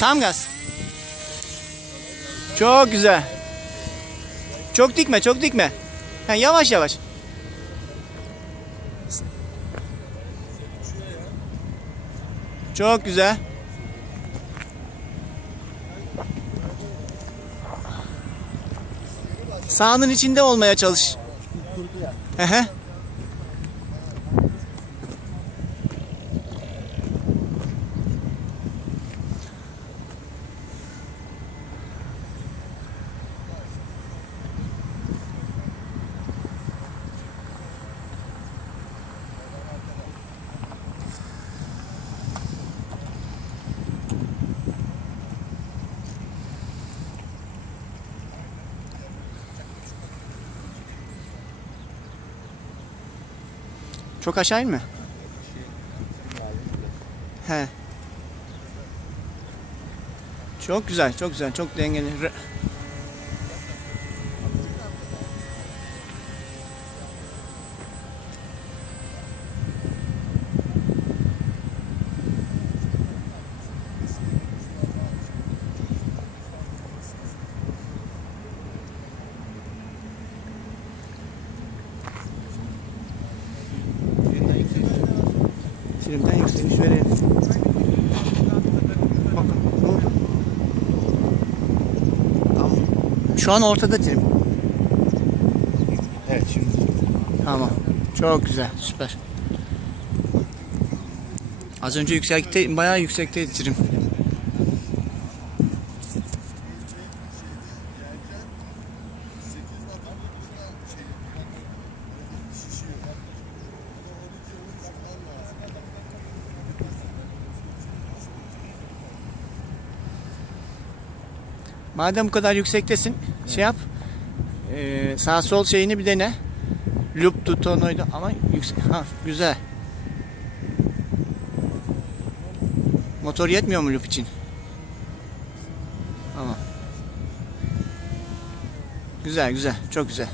Tam gaz. Çok güzel. Çok dikme, çok dikme. Ha, yavaş yavaş. Çok güzel. Sahanın içinde olmaya çalış. Hı Çok aşağı inme. He. Çok güzel, çok güzel, çok dengeli. Filmden yükseliş ne oldu? Tamam. Şu an ortada trim. Evet şimdi. Tamam. Çok güzel. Süper. Az önce yüksekte, bayağı yüksekteydi trim. Madem bu kadar yüksektesin, şey yap. Ee, sağ sol şeyini bir dene. Loop tutonuydu ama yüksek. Ha, güzel. Motor yetmiyor mu loop için? Tamam. Güzel güzel. Çok güzel.